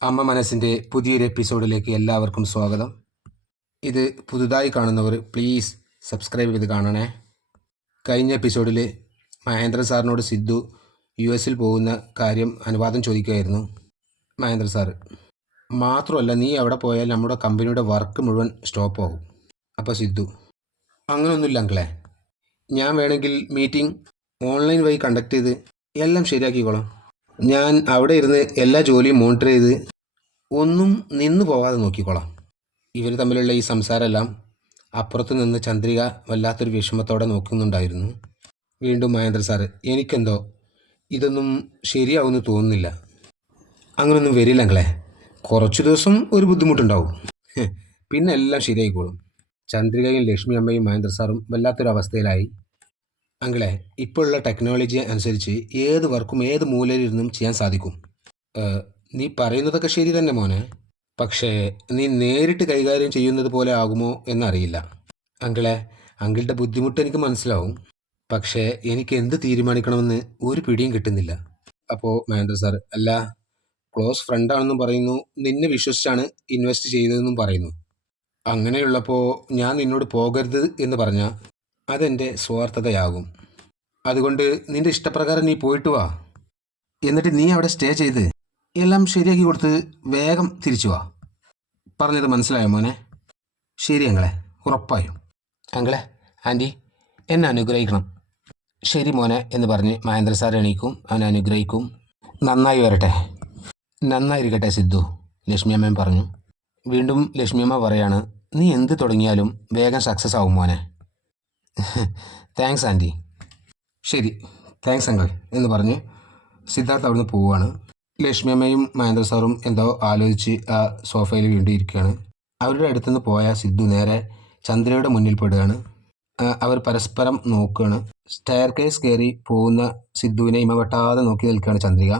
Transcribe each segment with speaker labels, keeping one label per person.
Speaker 1: അമ്മ മനസ്സിന്റെ പുതിയൊരു എപ്പിസോഡിലേക്ക് എല്ലാവർക്കും സ്വാഗതം. ഇത് പുതുതായി കാണുന്നവർ പ്ലീസ് സബ്സ്ക്രൈബ് ചെയ്ത് കാണണേ. കഴിഞ്ഞ എപ്പിസോഡിൽ മഹേന്ദ്ര സാറിനോട് സിദ്ധു യു എസിൽ പോകുന്ന കാര്യം അനുവാദം ചോദിക്കുകയായിരുന്നു. മഹേന്ദ്ര സാറ് മാത്രമല്ല നീ അവിടെ പോയാൽ നമ്മുടെ കമ്പനിയുടെ വർക്ക് മുഴുവൻ സ്റ്റോപ്പ് ആകും അപ്പോൾ സിദ്ധു അങ്ങനെയൊന്നുമില്ല അങ്കിളെ. ഞാൻ വേണമെങ്കിൽ മീറ്റിംഗ് ഓൺലൈൻ വഴി കണ്ടക്ട് ചെയ്ത് എല്ലാം ശരിയാക്കിക്കോളാം. ഞാൻ അവിടെ ഇരുന്ന് എല്ലാ ജോലിയും മോണിറ്റർ ചെയ്ത് ഒന്നും നിന്നു പോവാതെ നോക്കിക്കോളാം. ഇവർ തമ്മിലുള്ള ഈ സംസാരമെല്ലാം അപ്പുറത്ത് നിന്ന് ചന്ദ്രിക വല്ലാത്തൊരു വിഷമത്തോടെ നോക്കുന്നുണ്ടായിരുന്നു. വീണ്ടും മഹേന്ദ്ര സാറ് എനിക്കെന്തോ? ഇതൊന്നും ശരിയാവുമെന്ന് തോന്നുന്നില്ല. അങ്ങനൊന്നും വരില്ല അങ്ങളെ കുറച്ച് ദിവസം ഒരു ബുദ്ധിമുട്ടുണ്ടാവും. പിന്നെ എല്ലാം ശരിയായിക്കോളും. ചന്ദ്രികയും ലക്ഷ്മി അമ്മയും മഹേന്ദ്ര സാറും വല്ലാത്തൊരു അവസ്ഥയിലായി അങ്കിളെ ഇപ്പോഴുള്ള ടെക്നോളജി അനുസരിച്ച് ഏത് വർക്കും ഏത് മൂലയിലിരുന്നും ചെയ്യാൻ സാധിക്കും. നീ പറയുന്നതൊക്കെ ശരി തന്നെ മോനെ. പക്ഷേ നീ നേരിട്ട് കൈകാര്യം ചെയ്യുന്നത് പോലെ ആകുമോ എന്നറിയില്ല. അങ്കിളെ അങ്കിളുടെ ബുദ്ധിമുട്ട് എനിക്ക് മനസ്സിലാവും. പക്ഷേ എനിക്ക് എന്ത് തീരുമാനിക്കണമെന്ന് ഒരു പിടിയും കിട്ടുന്നില്ല. അപ്പോൾ മഹേന്ദ്ര സാർ അല്ല ക്ലോസ് ഫ്രണ്ടാണെന്നും പറയുന്നു നിന്നെ വിശ്വസിച്ചാണ് ഇൻവെസ്റ്റ് ചെയ്തതെന്നും പറയുന്നു. അങ്ങനെയുള്ളപ്പോൾ ഞാൻ നിന്നോട് പോകരുത് എന്ന് പറഞ്ഞാൽ അതെന്റെ സ്വാർത്ഥതയാകും. അതുകൊണ്ട് നിന്റെ ഇഷ്ടപ്രകാരം നീ പോയിട്ട് വാ. എന്നിട്ട് നീ അവിടെ സ്റ്റേ ചെയ്ത് എല്ലാം ശരിയാക്കി കൊടുത്ത് വേഗം തിരിച്ചു വാ. പറഞ്ഞത് മനസ്സിലായോ മോനെ? ശരി അങ്ങളെ ഉറപ്പായും. അങ്ങളെ ആന്റി എന്നെ അനുഗ്രഹിക്കണം. ശരി മോനെ എന്ന് പറഞ്ഞ് മഹേന്ദ്ര സാർ എണീക്കും അവനെ അനുഗ്രഹിക്കും. നന്നായി വരട്ടെ. നന്നായിരിക്കട്ടെ സിദ്ധു ലക്ഷ്മിയമ്മയും പറഞ്ഞു. വീണ്ടും ലക്ഷ്മിയമ്മ പറയാണ് നീ എന്ത് തുടങ്ങിയാലും വേഗം സക്സസ് ആവും മോനെ. താങ്ക്സ് ആന്റി ശരി താങ്ക്സ് അങ്കിൾ എന്ന് പറഞ്ഞ് സിദ്ധാർത്ഥ് അവിടുന്ന് പോവുകയാണ് ലക്ഷ്മി അമ്മയും മഹേന്ദ്ര സാറും എന്തോ ആലോചിച്ച് ആ സോഫയിൽ വീണ്ടും ഇരിക്കുകയാണ്. അവരുടെ അടുത്തുനിന്ന് പോയ സിദ്ധു നേരെ ചന്ദ്രയുടെ മുന്നിൽ പെടുകയാണ്. അവർ പരസ്പരം നോക്കുകയാണ്. സ്റ്റയർ കേസ് കയറി പോകുന്ന സിദ്ധുവിനെ ഇമ വെട്ടാതെ നോക്കി നിൽക്കുകയാണ് ചന്ദ്രിക.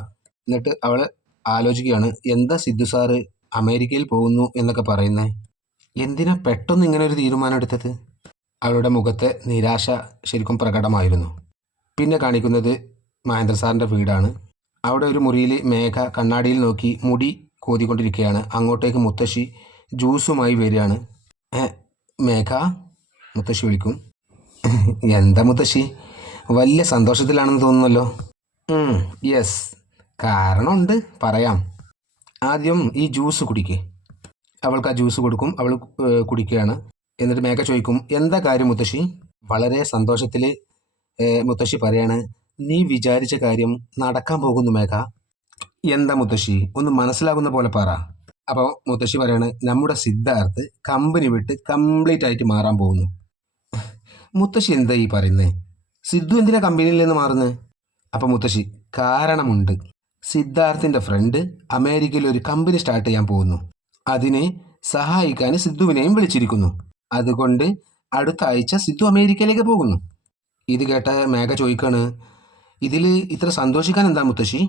Speaker 1: എന്നിട്ട് അവൾ ആലോചിക്കുകയാണ് എന്താ സിദ്ധു സാറ് അമേരിക്കയിൽ പോകുന്നു എന്നൊക്കെ പറയുന്നത് എന്തിനാ പെട്ടെന്ന് ഇങ്ങനെ ഒരു തീരുമാനം എടുത്തത്? അവളുടെ മുഖത്തെ നിരാശ ശരിക്കും പ്രകടമായിരുന്നു. പിന്നെ കാണിക്കുന്നത് മഹേന്ദ്ര സാറിന്റെ വീടാണ്. അവിടെ ഒരു മുറിയിൽ മേഘ കണ്ണാടിയിൽ നോക്കി മുടി കോതിക്കൊണ്ടിരിക്കുകയാണ്. അങ്ങോട്ടേക്ക് മുത്തശ്ശി ജ്യൂസുമായി വരികയാണ്. മേഘ? മുത്തശ്ശി വിളിക്കും. എന്താ മുത്തശ്ശി? വലിയ സന്തോഷത്തിലാണെന്ന് തോന്നുന്നല്ലോ. യെസ്. കാരണമുണ്ട്. പറയാം. ആദ്യം ഈ ജ്യൂസ് കുടിക്കേ. അവൾക്ക് ആ ജ്യൂസ് കൊടുക്കും. അവൾ കുടിക്കുകയാണ്. എന്നിട്ട് മേഘ ചോദിക്കും എന്താ കാര്യം മുത്തശ്ശി? വളരെ സന്തോഷത്തിൽ മുത്തശ്ശി പറയാണ് നീ വിചാരിച്ച കാര്യം നടക്കാൻ പോകുന്നു മേഘ. എന്താ മുത്തശ്ശി? ഒന്ന് മനസ്സിലാകുന്ന പോലെ പറ. അപ്പോൾ മുത്തശ്ശി പറയാണ് നമ്മുടെ സിദ്ധാർത്ഥ് കമ്പനി വിട്ട് കംപ്ലീറ്റ് ആയിട്ട് മാറാൻ പോകുന്നു. മുത്തശ്ശി എന്താ ഈ പറയുന്നത് സിദ്ധു എന്തിനാ കമ്പനിയിൽ നിന്ന് മാറുന്നത് അപ്പോൾ മുത്തശ്ശി കാരണമുണ്ട്. സിദ്ധാർത്ഥിന്റെ ഫ്രണ്ട് അമേരിക്കയിൽ ഒരു കമ്പനി സ്റ്റാർട്ട് ചെയ്യാൻ പോകുന്നു. അതിനെ സഹായിക്കാൻ സിദ്ധുവിനെയും വിളിച്ചിരിക്കുന്നു. അതുകൊണ്ട് അടുത്ത ആഴ്ച സിദ്ധു അമേരിക്കയിലേക്ക് പോകുന്നു. ഇത് കേട്ട മേഘ ചോദിക്കാണ് ഇതിൽ ഇത്ര സന്തോഷിക്കാൻ എന്താ മുത്തശ്ശി?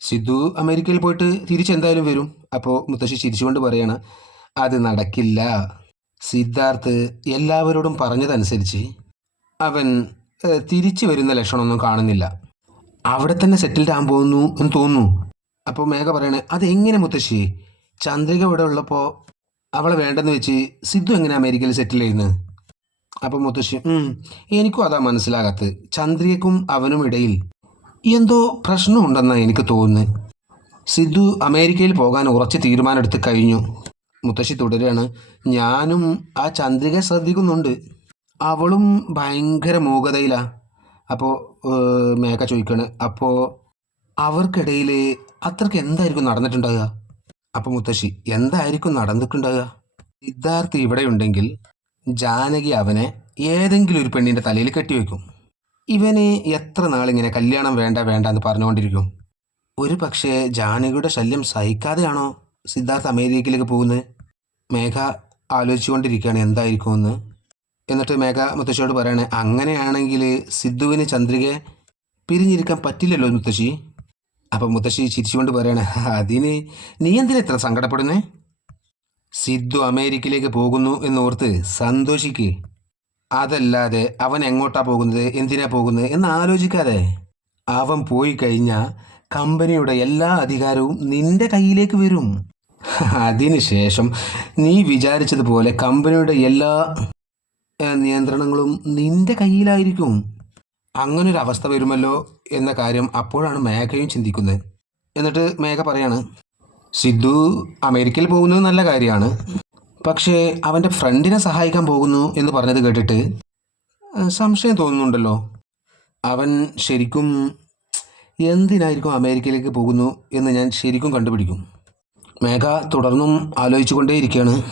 Speaker 1: സിദ്ധു അമേരിക്കയിൽ പോയിട്ട് തിരിച്ചെന്തായാലും വരും. അപ്പോൾ മുത്തശ്ശി ചിരിച്ചുകൊണ്ട് പറയാണ് അത് നടക്കില്ല. സിദ്ധാർത്ഥ് എല്ലാവരോടും പറഞ്ഞതനുസരിച്ച് അവൻ തിരിച്ചു വരുന്ന ലക്ഷണമൊന്നും കാണുന്നില്ല. അവിടെ തന്നെ സെറ്റിൽഡ് ആകാൻ പോകുന്നു എന്ന് തോന്നുന്നു. അപ്പോൾ മേഘ പറയണേ അതെങ്ങനെ മുത്തശ്ശി? ചന്ദ്രിക ഇവിടെ ഉള്ളപ്പോൾ അവളെ വേണ്ടെന്ന് വെച്ച് സിദ്ധു എങ്ങനെ അമേരിക്കയിൽ സെറ്റിൽ ചെയ്യുന്നത് അപ്പോൾ മുത്തശ്ശി "ഉം, എനിക്കും അതാ മനസ്സിലാകാത്തത്. ചന്ദ്രികക്കും അവനും ഇടയിൽ എന്തോ പ്രശ്നമുണ്ടെന്നാണ് എനിക്ക് തോന്നുന്നത്. സിദ്ധു അമേരിക്കയിൽ പോകാൻ ഉറച്ച് തീരുമാനമെടുത്ത് കഴിഞ്ഞു. മുത്തശ്ശി തുടരുകയാണ് ഞാനും ആ ചന്ദ്രിക ശ്രദ്ധിക്കുന്നുണ്ട്. അവളും ഭയങ്കര മൂകതയിലാ. അപ്പോൾ മേഘ ചോദിക്കാണ് അപ്പോൾ അവർക്കിടയിൽ അത്രയ്ക്ക് എന്തായിരിക്കും നടന്നിട്ടുണ്ടാകുക അപ്പോൾ മുത്തശ്ശി എന്തായിരിക്കും നടന്നിട്ടുണ്ടാകുക സിദ്ധാർത്ഥ് ഇവിടെയുണ്ടെങ്കിൽ ജാനകി അവനെ ഏതെങ്കിലും ഒരു പെണ്ണിന്റെ തലയിൽ കെട്ടിവെക്കും ഇവന് എത്ര നാളിങ്ങനെ കല്യാണം വേണ്ട വേണ്ട എന്ന് പറഞ്ഞുകൊണ്ടിരിക്കും? ഒരു പക്ഷേ ജാനകിയുടെ ശല്യം സഹിക്കാതെയാണോ സിദ്ധാർത്ഥ് അമേരിക്കയിലേക്ക് പോകുന്നത്? മേഘ ആലോചിച്ചുകൊണ്ടിരിക്കുകയാണ് എന്തായിരിക്കുമെന്ന്. എന്നിട്ട് മേഘ മുത്തശ്ശിയോട് പറയണേ അങ്ങനെയാണെങ്കിൽ സിദ്ധുവിന് ചന്ദ്രികയെ പിരിഞ്ഞിരിക്കാൻ പറ്റില്ലല്ലോ മുത്തശ്ശി. അപ്പം മുത്തശ്ശി ചിരിച്ചുകൊണ്ട് പറയണേ അതിന് നീ എന്തിനെത്ര സങ്കടപ്പെടുന്നേ? സിദ്ധു അമേരിക്കയിലേക്ക് പോകുന്നു എന്നോർത്ത് സന്തോഷിക്ക്. അതല്ലാതെ അവൻ എങ്ങോട്ടാ പോകുന്നത് എന്തിനാ പോകുന്നത് എന്ന് ആലോചിക്കാതെ അവൻ പോയി കഴിഞ്ഞാൽ കമ്പനിയുടെ എല്ലാ അധികാരവും നിന്റെ കയ്യിലേക്ക് വരും. അതിനുശേഷം നീ വിചാരിച്ചതുപോലെ കമ്പനിയുടെ എല്ലാ നിയന്ത്രണങ്ങളും നിന്റെ കയ്യിലായിരിക്കും. അങ്ങനൊരു അവസ്ഥ വരുമല്ലോ എന്ന കാര്യം അപ്പോഴാണ് മേഘയും ചിന്തിക്കുന്നത്. എന്നിട്ട് മേഘ പറയാണ് സിദ്ധു അമേരിക്കയിൽ പോകുന്നത് നല്ല കാര്യമാണ്. പക്ഷേ അവന്റെ ഫ്രണ്ടിനെ സഹായിക്കാൻ പോകുന്നു എന്ന് പറഞ്ഞത് കേട്ടിട്ട് സംശയം തോന്നുന്നുണ്ടല്ലോ. അവൻ ശരിക്കും എന്തിനായിരിക്കും അമേരിക്കയിലേക്ക് പോകുന്നു എന്ന് ഞാൻ ശരിക്കും കണ്ടുപിടിക്കും മേഘ തുടർന്നും ആലോചിച്ചുകൊണ്ടേയിരിക്കുകയാണ്.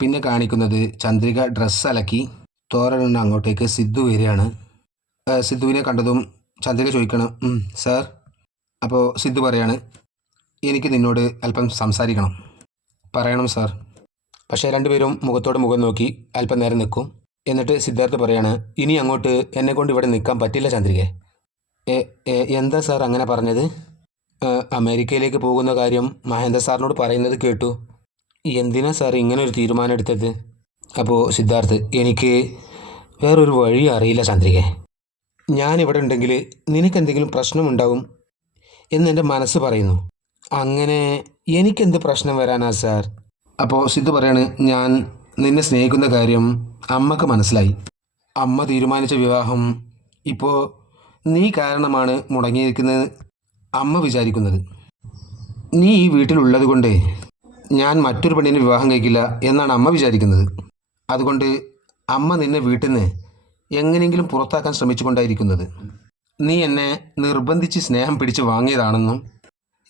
Speaker 1: പിന്നെ കാണിക്കുന്നത് ചന്ദ്രിക ഡ്രസ്സ് അലക്കി തോരണ അങ്ങോട്ടേക്ക് സിദ്ധു വരികയാണ്. സിദ്ധുവിനെ കണ്ടതും ചന്ദ്രിക ചോദിക്കണം "ഉം, സാർ അപ്പോൾ സിദ്ധു പറയാണ് എനിക്ക് നിന്നോട് അല്പം സംസാരിക്കണം. പറയണം സാർ പക്ഷേ രണ്ടുപേരും മുഖത്തോട് മുഖം നോക്കി അല്പം നേരം നിൽക്കും. എന്നിട്ട് സിദ്ധാർത്ഥ് പറയാണ് ഇനി അങ്ങോട്ട് എന്നെ കൊണ്ട് ഇവിടെ നിൽക്കാൻ പറ്റില്ല ചന്ദ്രിക. "എ, എ, എന്താ സാർ അങ്ങനെ പറഞ്ഞത്? അമേരിക്കയിലേക്ക് പോകുന്ന കാര്യം മഹേന്ദ്ര സാറിനോട് പറയുന്നത് കേട്ടു. എന്തിനാ സാർ ഇങ്ങനെ ഒരു തീരുമാനം എടുത്തത്? അപ്പോൾ സിദ്ധാർത്ഥ് എനിക്ക് വേറൊരു വഴി അറിയില്ല ചന്ദ്രികെ. ഞാനിവിടെ ഉണ്ടെങ്കിൽ നിനക്കെന്തെങ്കിലും പ്രശ്നമുണ്ടാവും എന്ന് എന്റെ മനസ്സ് പറയുന്നു. അങ്ങനെ എനിക്കെന്ത് പ്രശ്നം വരാനാ സാർ? അപ്പോൾ സിദ്ധു പറയാണ് ഞാൻ നിന്നെ സ്നേഹിക്കുന്ന കാര്യം അമ്മയ്ക്ക് മനസ്സിലായി. അമ്മ തീരുമാനിച്ച വിവാഹം ഇപ്പോൾ നീ കാരണമാണ് മുടങ്ങിയിരിക്കുന്നത് അമ്മ വിചാരിക്കുന്നത്. നീ ഈ വീട്ടിലുള്ളത് കൊണ്ട് ഞാൻ മറ്റൊരു പെണ്ണിനെ വിവാഹം കഴിക്കില്ല എന്നാണ് അമ്മ വിചാരിക്കുന്നത്. അതുകൊണ്ട് അമ്മ നിന്നെ വീട്ടിൽ നിന്ന് എങ്ങനെയെങ്കിലും പുറത്താക്കാൻ ശ്രമിച്ചുകൊണ്ടായിരിക്കുന്നത്. നീ എന്നെ നിർബന്ധിച്ച് സ്നേഹം പിടിച്ച് വാങ്ങിയതാണെന്നും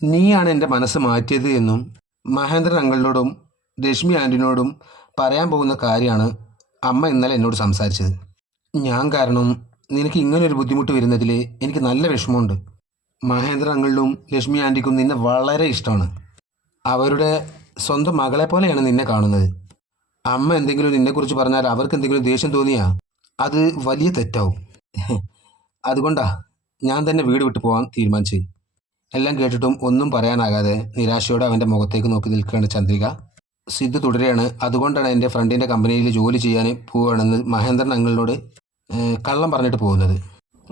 Speaker 1: നീയാണ് എന്റെ മനസ്സ് മാറ്റിയത് എന്നും മഹേന്ദ്രൻ അങ്കിളിനോടും രശ്മി ആന്റിനോടും പറയാൻ പോകുന്ന കാര്യമാണ് അമ്മ ഇന്നലെ എന്നോട് സംസാരിച്ചത്. ഞാൻ കാരണം നിനക്ക് ഇങ്ങനൊരു ബുദ്ധിമുട്ട് വരുന്നതിൽ എനിക്ക് നല്ല വിഷമമുണ്ട്. മഹേന്ദ്ര അങ്കിളിനും ലക്ഷ്മി ആന്റിക്കും നിന്നെ വളരെ ഇഷ്ടമാണ്. അവരുടെ സ്വന്തം മകളെ പോലെയാണ് നിന്നെ കാണുന്നത്. അമ്മ എന്തെങ്കിലും നിന്നെക്കുറിച്ച് പറഞ്ഞാൽ അവർക്ക് എന്തെങ്കിലും ദേഷ്യം തോന്നിയാ? അത് വലിയ തെറ്റാവും. അതുകൊണ്ടാ ഞാൻ തന്നെ വീട് വിട്ടു പോകാൻ തീരുമാനിച്ചു എല്ലാം കേട്ടിട്ടും ഒന്നും പറയാനാകാതെ നിരാശയോടെ അവന്റെ മുഖത്തേക്ക് നോക്കി നിൽക്കുകയാണ് ചന്ദ്രിക. സിദ്ധു തുടരുകയാണ്. അതുകൊണ്ടാണ് എന്റെ ഫ്രണ്ടിന്റെ കമ്പനിയിൽ ജോലി ചെയ്യാൻ പോവുകയാണെന്ന് മഹേന്ദ്രൻ അങ്ങളോട് കള്ളം പറഞ്ഞിട്ട് പോകുന്നത്.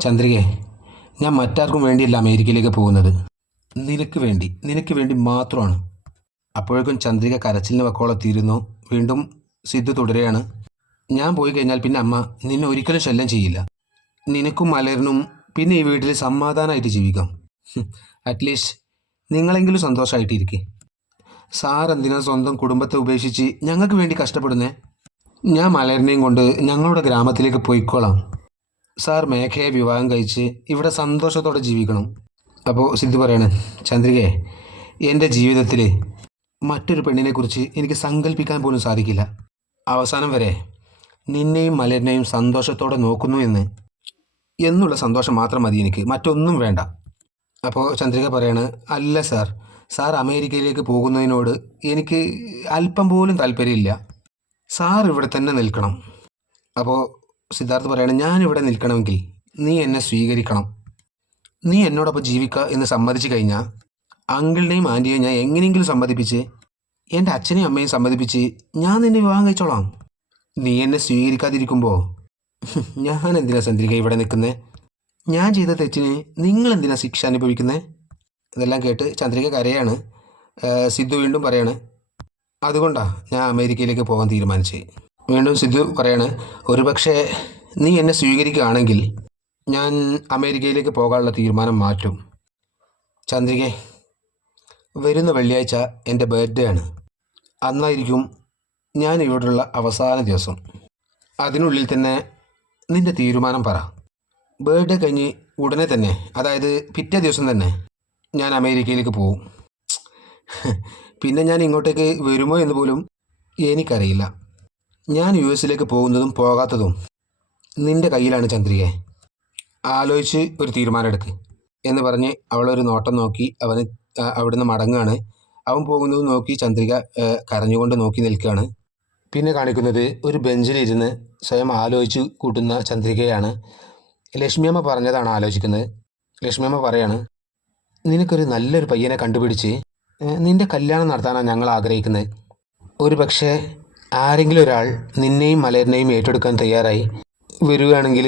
Speaker 1: ചന്ദ്രികയെ ഞാൻ മറ്റാർക്കും വേണ്ടിയല്ല അമേരിക്കയിലേക്ക് പോകുന്നത്. നിനക്ക് വേണ്ടി നിനക്ക് വേണ്ടി മാത്രമാണ്. അപ്പോഴേക്കും ചന്ദ്രിക കരച്ചിലിന് വക്കോളെത്തിയിരുന്നു. വീണ്ടും സിദ്ധു തുടരുകയാണ്. ഞാൻ പോയി കഴിഞ്ഞാൽ പിന്നെ അമ്മ നിന്നെ ഒരിക്കലും ശല്യം ചെയ്യില്ല. നിനക്കും മലറിനും പിന്നെ ഈ വീട്ടിൽ സമാധാനമായിട്ട് ജീവിക്കാം. അറ്റ്ലീസ്റ്റ് നിങ്ങളെങ്കിലും സന്തോഷമായിട്ടിരിക്കെ സാർ എന്തിനാ സ്വന്തം കുടുംബത്തെ ഉപേക്ഷിച്ച് ഞങ്ങൾക്ക് വേണ്ടി കഷ്ടപ്പെടുന്നേ? ഞാൻ മലരിനെയും കൊണ്ട് ഞങ്ങളുടെ ഗ്രാമത്തിലേക്ക് പോയിക്കോളാം. സാർ മേഘയെ വിവാഹം കഴിച്ച് ഇവിടെ സന്തോഷത്തോടെ ജീവിക്കണം. അപ്പോൾ സിദ്ധു പറയണേ ചന്ദ്രികയെ എന്റെ ജീവിതത്തിൽ മറ്റൊരു പെണ്ണിനെക്കുറിച്ച് എനിക്ക് സങ്കല്പിക്കാൻ പോലും സാധിക്കില്ല. അവസാനം വരെ നിന്നെയും മലരനെയും സന്തോഷത്തോടെ നോക്കുന്നു എന്ന്. എന്നുള്ള സന്തോഷം മാത്രം മതി എനിക്ക്. മറ്റൊന്നും വേണ്ട. അപ്പോൾ ചന്ദ്രിക പറയാണ് അല്ല സാർ. സാർ അമേരിക്കയിലേക്ക് പോകുന്നതിനോട് എനിക്ക് അല്പം പോലും താല്പര്യമില്ല. സാർ ഇവിടെ തന്നെ നിൽക്കണം. അപ്പോൾ സിദ്ധാർത്ഥ് പറയാണ് ഞാൻ ഇവിടെ നിൽക്കണമെങ്കിൽ നീ എന്നെ സ്വീകരിക്കണം. നീ എന്നോടൊപ്പം ജീവിക്കുക എന്ന് സമ്മതിച്ചു കഴിഞ്ഞാൽ അങ്കിളിനെയും ആന്റിയെയും ഞാൻ എങ്ങനെയെങ്കിലും സമ്മതിപ്പിച്ച് എന്റെ അച്ഛനെയും അമ്മയും സമ്മതിപ്പിച്ച് ഞാൻ നിന്നെ വിവാഹം കഴിച്ചോളാം. നീ എന്നെ സ്വീകരിക്കാതിരിക്കുമ്പോൾ ഞാൻ എന്തിനാ ചന്ദ്രിക ഇവിടെ നിൽക്കുന്നത് ഞാൻ ചെയ്ത തെറ്റിന് നിങ്ങൾ എന്തിനാ ശിക്ഷ അനുഭവിക്കുന്നത് ഇതെല്ലാം കേട്ട് ചന്ദ്രിക കരയാണ്. സിദ്ധു വീണ്ടും പറയാണ് അതുകൊണ്ടാണ് ഞാൻ അമേരിക്കയിലേക്ക് പോകാൻ തീരുമാനിച്ചത് വീണ്ടും സിദ്ധു പറയാണ് ഒരുപക്ഷെ നീ എന്നെ സ്വീകരിക്കുകയാണെങ്കിൽ ഞാൻ അമേരിക്കയിലേക്ക് പോകാനുള്ള തീരുമാനം മാറ്റും. ചന്ദ്രികെ വരുന്ന വെള്ളിയാഴ്ച എന്റെ ബർത്ത്ഡേ ആണ്. അന്നായിരിക്കും ഞാൻ ഇവിടെയുള്ള അവസാന ദിവസം. അതിനുള്ളിൽ തന്നെ നിന്റെ തീരുമാനം പറ. ബർത്ത്ഡേ കഴിഞ്ഞ് ഉടനെ തന്നെ അതായത് പിറ്റേ ദിവസം തന്നെ ഞാൻ അമേരിക്കയിലേക്ക് പോവും. പിന്നെ ഞാൻ ഇങ്ങോട്ടേക്ക് വരുമോ എന്ന് പോലും എനിക്കറിയില്ല. ഞാൻ യു എസിലേക്ക് പോകുന്നതും പോകാത്തതും നിന്റെ കയ്യിലാണ് ചന്ദ്രികയെ ആലോചിച്ച് ഒരു തീരുമാനം എടുക്ക് എന്ന് പറഞ്ഞ് അവളൊരു നോട്ടം നോക്കി അവന് അവിടുന്ന് മടങ്ങാണ്. അവൻ പോകുന്നത് നോക്കി ചന്ദ്രിക കരഞ്ഞുകൊണ്ട് നോക്കി നിൽക്കുകയാണ്. പിന്നെ കാണിക്കുന്നത് ഒരു ബെഞ്ചിലിരുന്ന് സ്വയം ആലോചിച്ച് കൂട്ടുന്ന ചന്ദ്രികയാണ്. ലക്ഷ്മിയമ്മ പറഞ്ഞതാണ് ആലോചിക്കുന്നത്. ലക്ഷ്മിയമ്മ പറയാണ് നിനക്കൊരു നല്ലൊരു പയ്യനെ കണ്ടുപിടിച്ച് നിന്റെ കല്യാണം നടത്താനാണ് ഞങ്ങൾ ആഗ്രഹിക്കുന്നത്. ഒരു പക്ഷേ ആരെങ്കിലും ഒരാൾ നിന്നെയും മലയറിനെയും ഏറ്റെടുക്കാൻ തയ്യാറായി വരികയാണെങ്കിൽ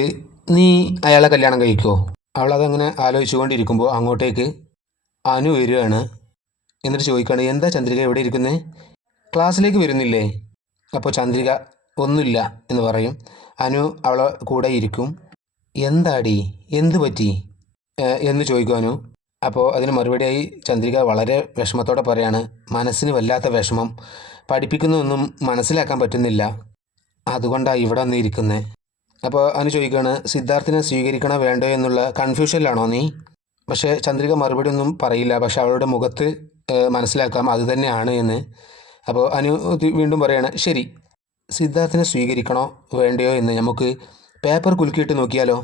Speaker 1: നീ അയാളെ കല്യാണം കഴിക്കുമോ അവളതങ്ങനെ ആലോചിച്ചുകൊണ്ടിരിക്കുമ്പോൾ അങ്ങോട്ടേക്ക് അനു വരികയാണ്. എന്നിട്ട് ചോദിക്കുകയാണ് എന്താ ചന്ദ്രിക എവിടെ ഇരിക്കുന്നത് ക്ലാസ്സിലേക്ക് വരുന്നില്ലേ? അപ്പോൾ ചന്ദ്രിക ഒന്നുമില്ല എന്ന് പറയും. അനു അവളെ കൂടെ ഇരിക്കും. എന്താടി? എന്ത് പറ്റി? എന്ന് ചോദിക്കും അനു. അപ്പോൾ അതിന് മറുപടിയായി ചന്ദ്രിക വളരെ വിഷമത്തോടെ പറയാണ് മനസ്സിന് വല്ലാത്ത വിഷമം. പഠിപ്പിക്കുന്നതൊന്നും മനസ്സിലാക്കാൻ പറ്റുന്നില്ല. അതുകൊണ്ടാണ് ഇവിടെ വന്നിരിക്കുന്നത് അപ്പോൾ അനു ചോദിക്കുകയാണ് സിദ്ധാർത്ഥിനെ സ്വീകരിക്കണോ വേണ്ടോ എന്നുള്ള കൺഫ്യൂഷനിലാണോ നീ? പക്ഷേ ചന്ദ്രിക മറുപടി ഒന്നും പറയില്ല. പക്ഷേ അവളുടെ മുഖത്ത് മനസ്സിലാക്കാം അതുതന്നെയാണ് എന്ന്. അപ്പോൾ അനു വീണ്ടും പറയുകയാണ് ശരി സിദ്ധാർത്ഥിനെ സ്വീകരിക്കണോ വേണ്ടയോ എന്ന് നമുക്ക് പേപ്പർ കുലുക്കിയിട്ട് നോക്കിയാലോ?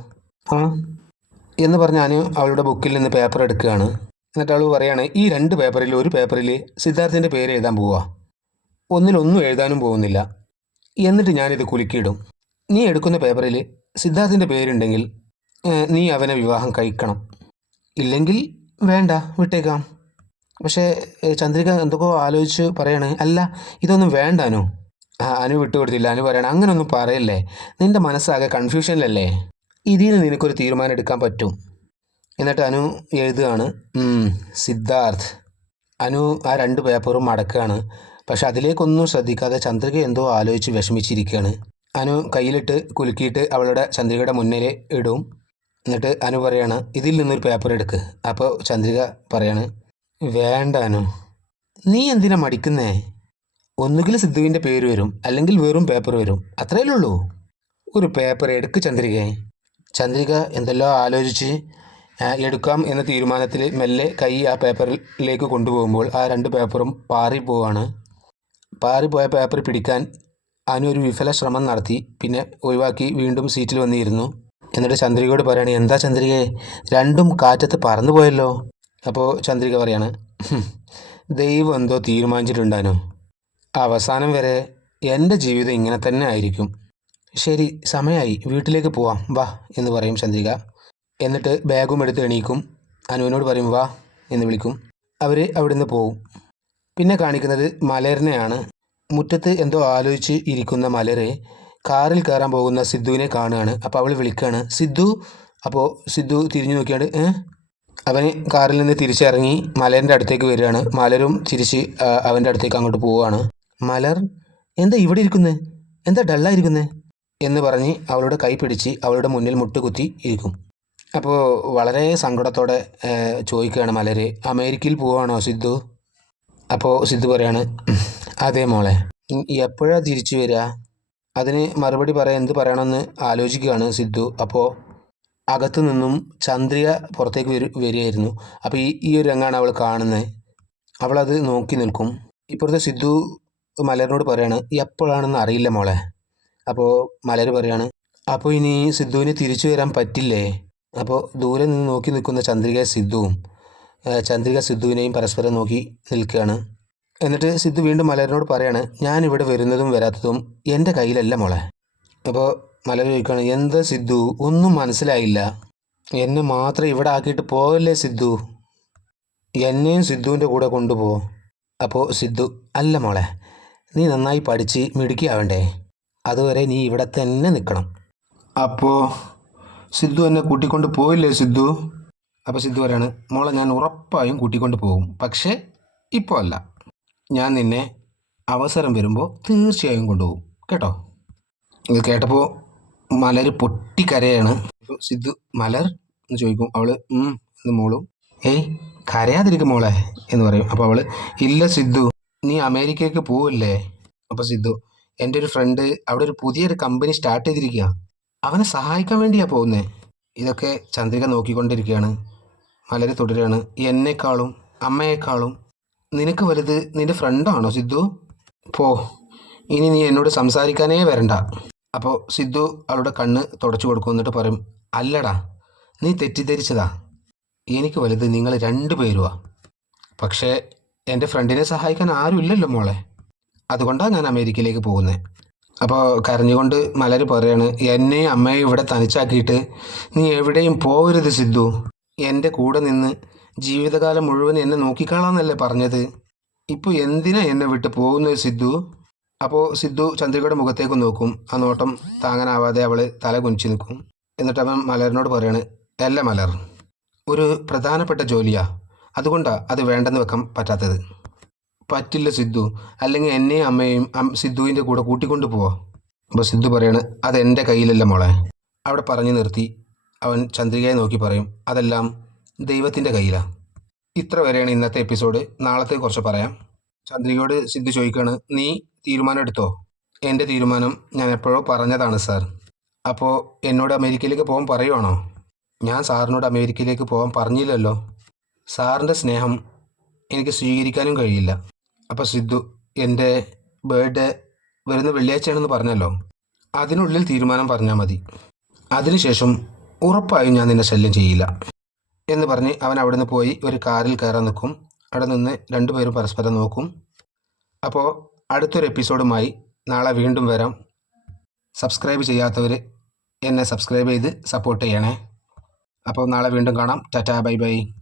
Speaker 1: ആ എന്ന് പറഞ്ഞ് അനു അവളുടെ ബുക്കിൽ നിന്ന് പേപ്പർ എടുക്കുകയാണ്. എന്നിട്ട് അവൾ പറയുകയാണ് ഈ രണ്ട് പേപ്പറിൽ ഒരു പേപ്പറിൽ സിദ്ധാർത്ഥിന്റെ പേര് എഴുതാൻ പോവുക ഒന്നിലൊന്നും എഴുതാനും പോകുന്നില്ല. എന്നിട്ട് ഞാനിത് കുലുക്കിയിടും. നീ എടുക്കുന്ന പേപ്പറിൽ സിദ്ധാർത്ഥിന്റെ പേരുണ്ടെങ്കിൽ നീ അവനെ വിവാഹം കഴിക്കണം. ഇല്ലെങ്കിൽ വേണ്ട വിട്ടേക്കാം. പക്ഷേ ചന്ദ്രിക എന്തൊക്കെയോ ആലോചിച്ച് പറയാണ് അല്ല ഇതൊന്നും വേണ്ട അനു. വിട്ടുകൊടുത്തില്ല. അനു പറയണം അങ്ങനൊന്നും പറയല്ലേ. നിന്റെ മനസ്സാകെ കൺഫ്യൂഷനിലല്ലേ ഇതിൽ നിന്ന് നിനക്കൊരു തീരുമാനം എടുക്കാൻ പറ്റും. എന്നിട്ട് അനു എഴുതുകയാണ് സിദ്ധാർത്ഥ്. അനു ആ രണ്ട് പേപ്പറും മടക്കുകയാണ്. പക്ഷെ അതിലേക്കൊന്നും ശ്രദ്ധിക്കാതെ ചന്ദ്രിക എന്തോ ആലോചിച്ച് വിഷമിച്ചിരിക്കുകയാണ്. അനു കയ്യിലിട്ട് കുലുക്കിയിട്ട് അവളുടെ ചന്ദ്രികയുടെ മുന്നിൽ ഇടും. എന്നിട്ട് അനു പറയാണ് ഇതിൽ നിന്നൊരു പേപ്പർ എടുക്ക്. അപ്പോൾ ചന്ദ്രിക പറയാണ് വേണ്ട അനു നീ എന്തിനാ മടിക്കുന്നേ? ഒന്നുകിൽ സിദ്ധുവിന്റെ പേര് വരും അല്ലെങ്കിൽ വെറും പേപ്പർ വരും. അത്രയല്ലേ ഉള്ളൂ. ഒരു പേപ്പർ എടുക്ക് ചന്ദ്രിക ചന്ദ്രിക എന്തെല്ലോ ആലോചിച്ച് എടുക്കാം എന്ന തീരുമാനത്തിൽ മെല്ലെ കൈ ആ പേപ്പറിലേക്ക് കൊണ്ടുപോകുമ്പോൾ ആ രണ്ട് പേപ്പറും പാറിപ്പോവാണ് പാറിപ്പോയ പേപ്പർ പിടിക്കാൻ അനു ഒരു വിഫല ശ്രമം നടത്തി പിന്നെ ഒഴിവാക്കി വീണ്ടും സീറ്റിൽ വന്നിരുന്നു. എന്നിട്ട് ചന്ദ്രികയോട് പറയാണ് എന്താ ചന്ദ്രികയെ? രണ്ടും കാറ്റത്ത് പറന്നു പോയല്ലോ. അപ്പോൾ ചന്ദ്രിക പറയാണ് "ഹും, ദൈവം എന്തോ തീരുമാനിച്ചിട്ടുണ്ടാനോ അവസാനം വരെ എന്റെ ജീവിതം ഇങ്ങനെ തന്നെ ആയിരിക്കും. ശരി സമയമായി വീട്ടിലേക്ക് പോവാം വാ എന്ന് പറയും ചന്ദ്രിക. എന്നിട്ട് ബാഗും എടുത്ത് എണീക്കും. അനുവിനോട് പറയും വാ എന്ന് വിളിക്കും. അവർ അവിടുന്ന് പോവും. പിന്നെ കാണിക്കുന്നത് മലറിനെയാണ് മുറ്റത്ത് എന്തോ ആലോചിച്ച് ഇരിക്കുന്ന മലരെ കാറിൽ കയറാൻ പോകുന്ന സിദ്ധുവിനെ കാണുകയാണ്. അപ്പോൾ അവൾ വിളിക്കുകയാണ് സിദ്ധു അപ്പോൾ സിദ്ധു തിരിഞ്ഞു നോക്കിയാണ്ട് ഏ? അവന് കാറിൽ നിന്ന് തിരിച്ചിറങ്ങി മലരിന്റെ അടുത്തേക്ക് വരികയാണ്. മലരും തിരിച്ച് അവന്റെ അടുത്തേക്ക് അങ്ങോട്ട് പോവുകയാണ്. മലർ എന്താ ഇവിടെ ഇരിക്കുന്നത് എന്താ ഡള്ളായിരിക്കുന്നത് എന്ന് പറഞ്ഞ് അവളുടെ കൈ പിടിച്ച് അവളുടെ മുന്നിൽ മുട്ടുകുത്തി ഇരിക്കും. അപ്പോൾ വളരെ സങ്കടത്തോടെ ചോദിക്കുകയാണ് മലര് അമേരിക്കയിൽ പോവുകയാണോ സിദ്ധു? അപ്പോൾ സിദ്ധു പറയാണ് അതെ മോളെ എപ്പോഴാണ് തിരിച്ചു വരിക? അതിന് മറുപടി പറയാൻ എന്ത് പറയണമെന്ന് ആലോചിക്കുകയാണ് സിദ്ധു. അപ്പോൾ അകത്തു നിന്നും ചന്ദ്രിക പുറത്തേക്ക് വരു വരികയായിരുന്നു. അപ്പോൾ ഈ ഈ ഒരു രംഗമാണ് അവൾ കാണുന്നത് അവളത് നോക്കി നിൽക്കും. ഇപ്പുറത്തെ സിദ്ധു മലറിനോട് പറയാണ് എപ്പോഴാണെന്ന് അറിയില്ല മോളെ. അപ്പോൾ മലർ പറയാണ് അപ്പോൾ ഇനി സിദ്ധുവിന് തിരിച്ചു വരാൻ പറ്റില്ലേ? അപ്പോൾ ദൂരെ നിന്ന് നോക്കി നിൽക്കുന്ന ചന്ദ്രിക സിദ്ധുവും ചന്ദ്രിക സിദ്ധുവിനെയും പരസ്പരം നോക്കി നിൽക്കുകയാണ്. എന്നിട്ട് സിദ്ധു വീണ്ടും മലരിനോട് പറയാണ് ഞാൻ ഇവിടെ വരുന്നതും വരാത്തതും എന്റെ കയ്യിലല്ല മോളെ. അപ്പോൾ മലർ ചോദിക്കുകയാണ് എന്താ സിദ്ധു? ഒന്നും മനസ്സിലായില്ല. എന്നെ മാത്രം ഇവിടെ ആക്കിയിട്ട് പോകല്ലേ സിദ്ധു? എന്നെയും സിദ്ധുവിന്റെ കൂടെ കൊണ്ടുപോ. അപ്പോൾ സിദ്ധു അല്ല മോളെ നീ നന്നായി പഠിച്ച് മിടുക്കിയാവണ്ടേ. അതുവരെ നീ ഇവിടെ തന്നെ നിൽക്കണം. അപ്പോൾ സിദ്ധു എന്നെ കൂട്ടിക്കൊണ്ട് പോയില്ലേ സിദ്ധു? അപ്പോൾ സിദ്ധു പറയാണ് മോളെ ഞാൻ ഉറപ്പായും കൂട്ടിക്കൊണ്ട് പോകും. പക്ഷേ ഇപ്പോൾ അല്ല. ഞാൻ നിന്നെ അവസരം വരുമ്പോൾ തീർച്ചയായും കൊണ്ടുപോകും. കേട്ടോ? ഇത് കേട്ടപ്പോൾ മലർ പൊട്ടി കരയാണ്. സിദ്ധു മലർ എന്ന് ചോദിക്കും. അവൾ എന്ന് മോളും. ഏയ് കരയാതിരിക്കും മോളെ എന്ന് പറയും. അപ്പോൾ അവൾ ഇല്ല സിദ്ധു നീ അമേരിക്കയ്ക്ക് പോവല്ലേ? അപ്പോൾ സിദ്ധു എന്റെ ഒരു ഫ്രണ്ട് അവിടെ ഒരു പുതിയൊരു കമ്പനി സ്റ്റാർട്ട് ചെയ്തിരിക്കുക അവനെ സഹായിക്കാൻ വേണ്ടിയാ പോകുന്നത് ഇതൊക്കെ ചന്ദ്രിക നോക്കിക്കൊണ്ടിരിക്കുകയാണ്. മലര് തുടരുകയാണ് എന്നെക്കാളും അമ്മയെക്കാളും നിനക്ക് വലുത് നിന്റെ ഫ്രണ്ടാണോ സിദ്ധു പോ ഇനി നീ എന്നോട് സംസാരിക്കാനേ വരണ്ട. അപ്പോൾ സിദ്ധു അവളുടെ കണ്ണ് തുടച്ചു കൊടുക്കും എന്നിട്ട് പറയും അല്ലടാ നീ തെറ്റിദ്ധരിച്ചതാ. എനിക്ക് വലുത് നിങ്ങൾ രണ്ട് പേരുവാ. പക്ഷേ എന്റെ ഫ്രണ്ടിനെ സഹായിക്കാൻ ആരുമില്ലല്ലോ മോളെ. അതുകൊണ്ടാണ് ഞാൻ അമേരിക്കയിലേക്ക് പോകുന്നത് അപ്പോൾ കരഞ്ഞുകൊണ്ട് മലര് പറയാണ് എന്നെയും അമ്മയും ഇവിടെ തനിച്ചാക്കിയിട്ട് നീ എവിടെയും പോകരുത് സിദ്ധു. എന്റെ കൂടെ നിന്ന് ജീവിതകാലം മുഴുവൻ എന്നെ നോക്കിക്കാളാന്നല്ലേ പറഞ്ഞത്. ഇപ്പോൾ എന്തിനാ എന്നെ വിട്ട് പോകുന്നത് സിദ്ധു? അപ്പോൾ സിദ്ധു ചന്ദ്രികയുടെ മുഖത്തേക്ക് നോക്കും. ആ നോട്ടം താങ്ങാനാവാതെ അവൾ തല കുനിച്ചു നിൽക്കും. എന്നിട്ട് അവൻ മലറിനോട് പറയാണ് എല്ല മലർ ഒരു പ്രധാനപ്പെട്ട ജോലിയാ. അതുകൊണ്ടാണ് അത് വേണ്ടെന്ന് വെക്കാൻ പറ്റാത്തത്. പറ്റില്ല സിദ്ധു. അല്ലെങ്കിൽ എന്നെയും അമ്മയും സിദ്ധുവിന്റെ കൂടെ കൂട്ടിക്കൊണ്ട് പോവാ. അപ്പോൾ സിദ്ധു പറയാണ് അത് എന്റെ കയ്യിലല്ല മോളെ. അവിടെ പറഞ്ഞു നിർത്തി. അവൻ ചന്ദ്രികയെ നോക്കി പറയും അതെല്ലാം ദൈവത്തിന്റെ കയ്യിലാണ് ഇത്ര വരെയാണ് ഇന്നത്തെ എപ്പിസോഡ്. നാളത്തെ കുറച്ച് പറയാം. ചന്ദ്രികയോട് സിദ്ധു ചോദിക്കുകയാണ് നീ തീരുമാനം എടുത്തോ എന്റെ തീരുമാനം ഞാൻ എപ്പോഴോ പറഞ്ഞതാണ് സാർ. അപ്പോൾ എന്നോട് അമേരിക്കയിലേക്ക് പോകാൻ പറയുവാണോ? ഞാൻ സാറിനോട് അമേരിക്കയിലേക്ക് പോകാൻ പറഞ്ഞില്ലല്ലോ. സാറിന്റെ സ്നേഹം എനിക്ക് സ്വീകരിക്കാനും കഴിയില്ല. അപ്പോൾ സിദ്ധു എന്റെ ബർത്ത്ഡേ വരുന്ന വെള്ളിയാഴ്ചയാണെന്ന് പറഞ്ഞല്ലോ. അതിനുള്ളിൽ തീരുമാനം പറഞ്ഞാൽ മതി. അതിനുശേഷം ഉറപ്പായും ഞാൻ നിന്നെ ശല്യം ചെയ്യില്ല. എന്ന് പറഞ്ഞ് അവൻ അവിടെ നിന്ന് പോയി ഒരു കാറിൽ കയറാൻ നിൽക്കും. അവിടെ നിന്ന് രണ്ടുപേരും പരസ്പരം നോക്കും. അപ്പോൾ അടുത്തൊരു എപ്പിസോഡുമായി നാളെ വീണ്ടും വരാം. സബ്സ്ക്രൈബ് ചെയ്യാത്തവർ എന്നെ സബ്സ്ക്രൈബ് ചെയ്ത് സപ്പോർട്ട് ചെയ്യണേ. അപ്പോൾ നാളെ വീണ്ടും കാണാം. Tata bye bye.